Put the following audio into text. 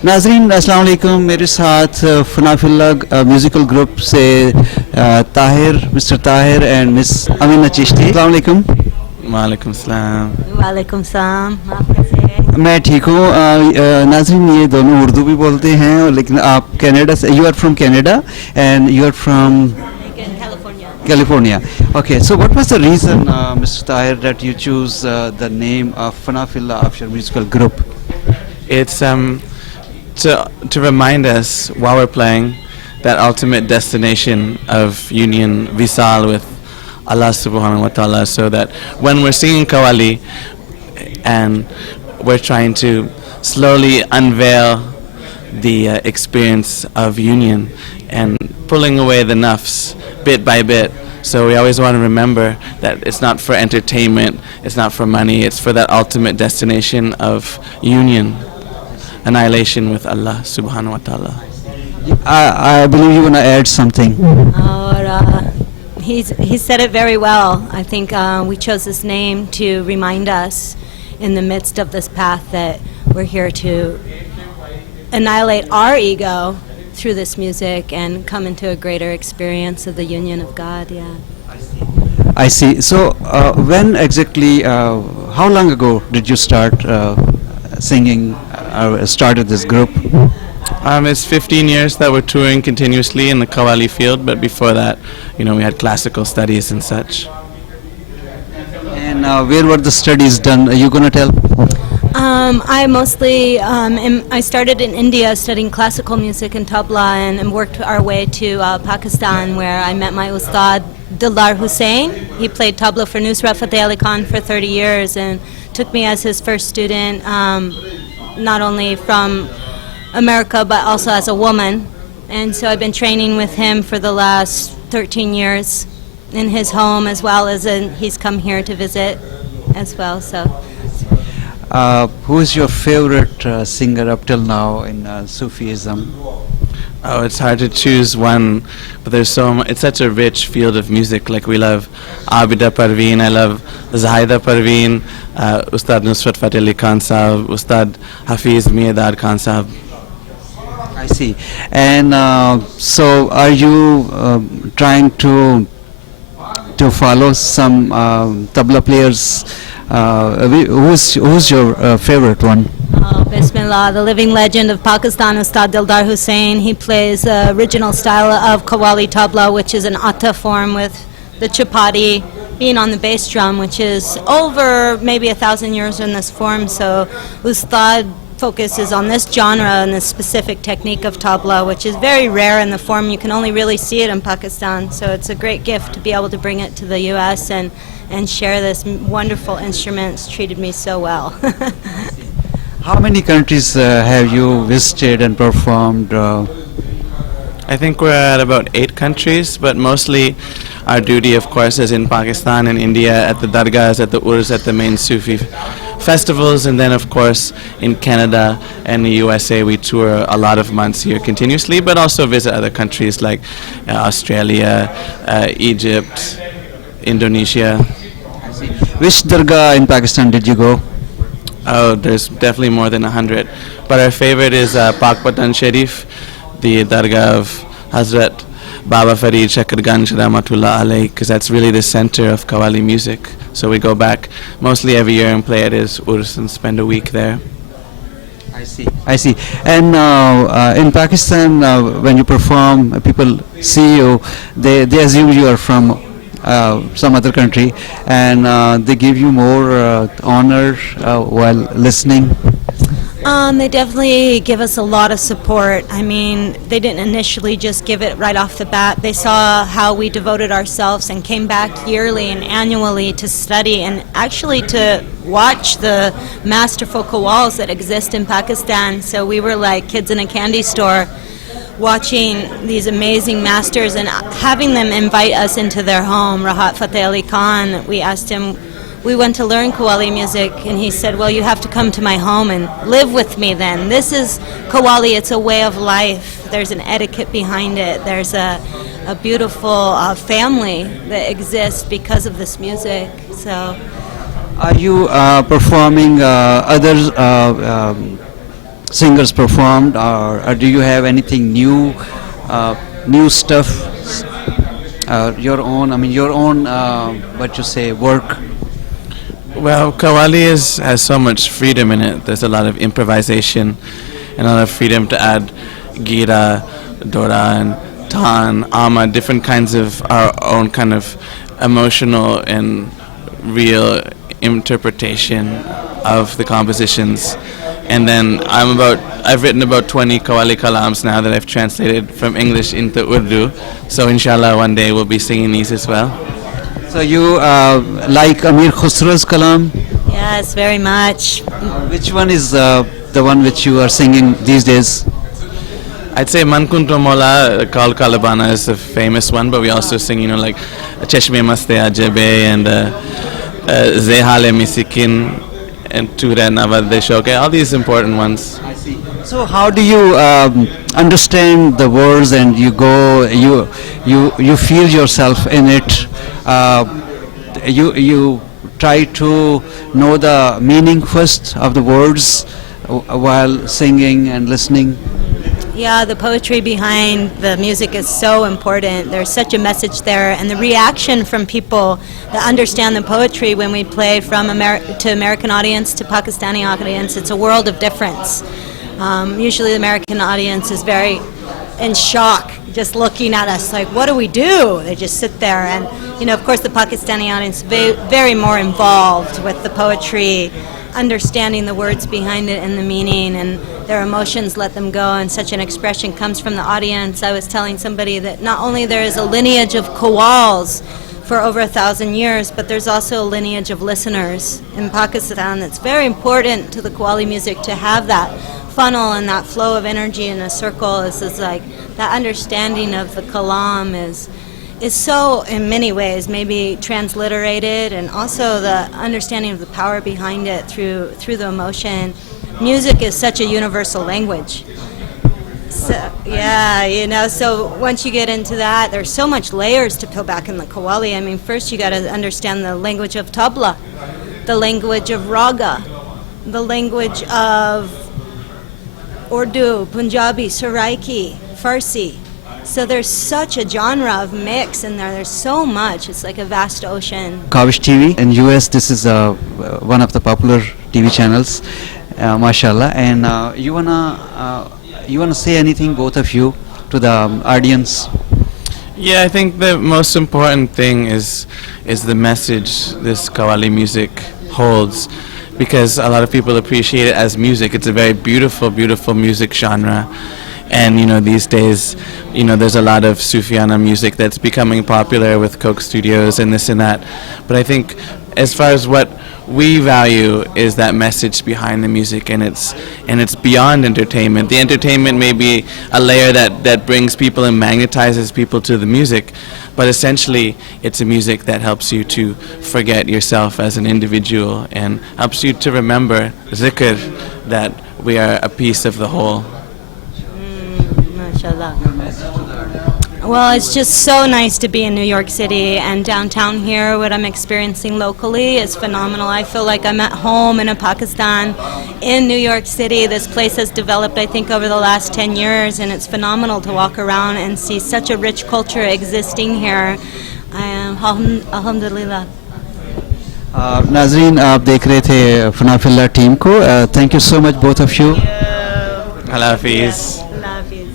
नाजरीन अस्सलाम वालेकुम। मेरे साथ फना-फी-अल्लाह म्यूजिकल ग्रुप से mister Tahir and miss Amina Chishti. अस्सलाम वालेकुम। वालेकुम सलाम। वालेकुम सलाम। आप कैसे हैं? मैं ठीक हूँ। नाजरीन ये दोनों उर्दू भी बोलते हैं, लेकिन आप कनाडा से, you are from Canada and you are from California. Okay, so what was the reason, Mr. Tahir, that you choose the name of Fenna-Fi-Allah of your musical group? It's to remind us while we're playing that ultimate destination of union, visal with Allah subhanahu wa ta'ala, so that when we're singing Qawali and we're trying to slowly unveil the experience of union and pulling away the nafs bit by bit. So we always want to remember that it's not for entertainment, it's not for money, it's for that ultimate destination of union, annihilation with Allah subhanahu wa ta'ala. I believe you want to add something. He said it very well. I think we chose this name to remind us in the midst of this path that we're here to annihilate our ego through this music and come into a greater experience of the union of God. I see. So when exactly, how long ago did you start singing or started this group? It's 15 years that we're touring continuously in the Qawali field, but before that, we had classical studies and such. And where were the studies done? Are you going to tell? I mostly, I started in India studying classical music and tabla and worked our way to Pakistan, where I met my Ustad Dildar Hussain. He played tabla for Nusrat Fateh Ali Khan for 30 years and took me as his first student, not only from America but also as a woman. And so I've been training with him for the last 13 years in his home, as well as he's come here to visit as well. So. Who is your favorite singer up till now in Sufism? Oh, it's hard to choose one, but there's so much. It's such a rich field of music. Like we love Abida Parveen, I love Zahida Parveen, Ustad Nusrat Fateh Ali Khan Sahab, Ustad Hafiz Mirdad Khan Sahab. I see. And so are you trying to follow some tabla players? Who's your favorite one? Bismillah, the living legend of Pakistan, Ustad Dildar Hussain. He plays the original style of Qawali tabla, which is an atta form with the chapati being on the bass drum, which is over maybe 1,000 years in this form. So Ustad focuses on this genre and this specific technique of tabla, which is very rare in the form. You can only really see it in Pakistan. So it's a great gift to be able to bring it to the U.S. and share this wonderful instrument. It's treated me so well. How many countries have you visited and performed? I think we're at about 8 countries, but mostly our duty, of course, is in Pakistan and India, at the dargahs, at the urs, at the main Sufi festivals, and then, of course, in Canada and the USA. We tour a lot of months here continuously, but also visit other countries like Australia, Egypt, Indonesia. Which dargah in Pakistan did you go? Oh, there's definitely more than 100. But our favorite is Pak Patan Sharif, the dargah of Hazrat Baba Farid Shakarganj Rahmatullah Alayhi, because that's really the center of Qawali music. So we go back mostly every year and play at his urs and spend a week there. I see. And in Pakistan, when you perform, people see you, they assume you are from some other country, and they give you more honor while listening. They definitely give us a lot of support. I mean, they didn't initially just give it right off the bat. They saw how we devoted ourselves and came back yearly and annually to study and actually to watch the masterful Qawals that exist in Pakistan. So we were like kids in a candy store, watching these amazing masters and having them invite us into their home. Rahat Fateh Ali Khan, we asked him, we went to learn Qawali music, and he said, well, you have to come to my home and live with me then. This is Qawali, it's a way of life. There's an etiquette behind it. There's a beautiful family that exists because of this music. So, are you performing other singers performed, or do you have anything new, new stuff, your own? I mean, your own, what you say, work. Well, Qawali has so much freedom in it. There's a lot of improvisation and a lot of freedom to add gira, dora, and tan, ama, different kinds of our own kind of emotional and real interpretation of the compositions. And then I've written about 20 Qawali kalams now that I've translated from English into Urdu. So inshallah one day we'll be singing these as well. So you like Amir Khusro's kalam? Yes, very much. Which one is the one which you are singing these days? I'd say Man Kuntu Mola, Kal Kalabana is the famous one, but we also sing, like Cheshme Maste Ajabe and Zehale Misikin and Ture Navad Deshoke, all these important ones. I see. So how do you understand the words, and you go, you feel yourself in it? You try to know the meaning first of the words while singing and listening. Yeah, the poetry behind the music is so important. There's such a message there, and the reaction from people that understand the poetry when we play from to American audience to Pakistani audience, it's a world of difference. Usually the American audience is very in shock, just looking at us like, what do we do? They just sit there, and of course the Pakistani audience is very more involved with the poetry, understanding the words behind it and the meaning, and their emotions let them go, and such an expression comes from the audience. I was telling somebody that not only there is a lineage of Qawals for over 1,000 years, but there's also a lineage of listeners in Pakistan. That's very important to the Qawwali music, to have that funnel and that flow of energy in a circle. Is like that understanding of the kalam is so, in many ways, maybe transliterated, and also the understanding of the power behind it through the emotion. Music is such a universal language. So, yeah, so once you get into that, there's so much layers to peel back in the Qawwali. I mean, first you got to understand the language of tabla, the language of raga, the language of Urdu, Punjabi, Saraiki, Farsi. So there's such a genre of mix in there. There's so much. It's like a vast ocean. Kavish TV in US, this is one of the popular TV channels, mashallah. And you wanna say anything, both of you, to the audience? Yeah, I think the most important thing is the message this Qawwali music holds, because a lot of people appreciate it as music. It's a very beautiful, beautiful music genre. And these days, there's a lot of Sufiana music that's becoming popular with Coke Studios and this and that. But I think as far as what we value is that message behind the music, and it's beyond entertainment. The entertainment may be a layer that brings people and magnetizes people to the music, but essentially it's a music that helps you to forget yourself as an individual and helps you to remember zikr, that we are a piece of the whole. Mashallah. Well, it's just so nice to be in New York City, and downtown here, what I'm experiencing locally is phenomenal. I feel like I'm at home in Pakistan, in New York City. This place has developed, I think, over the last 10 years, and it's phenomenal to walk around and see such a rich culture existing here. Alhamdulillah. नाजरीन, आप देख रहे थे फना-फी-अल्लाह team को. Thank you so much, both of you. Allah Hafiz. Allah Hafiz.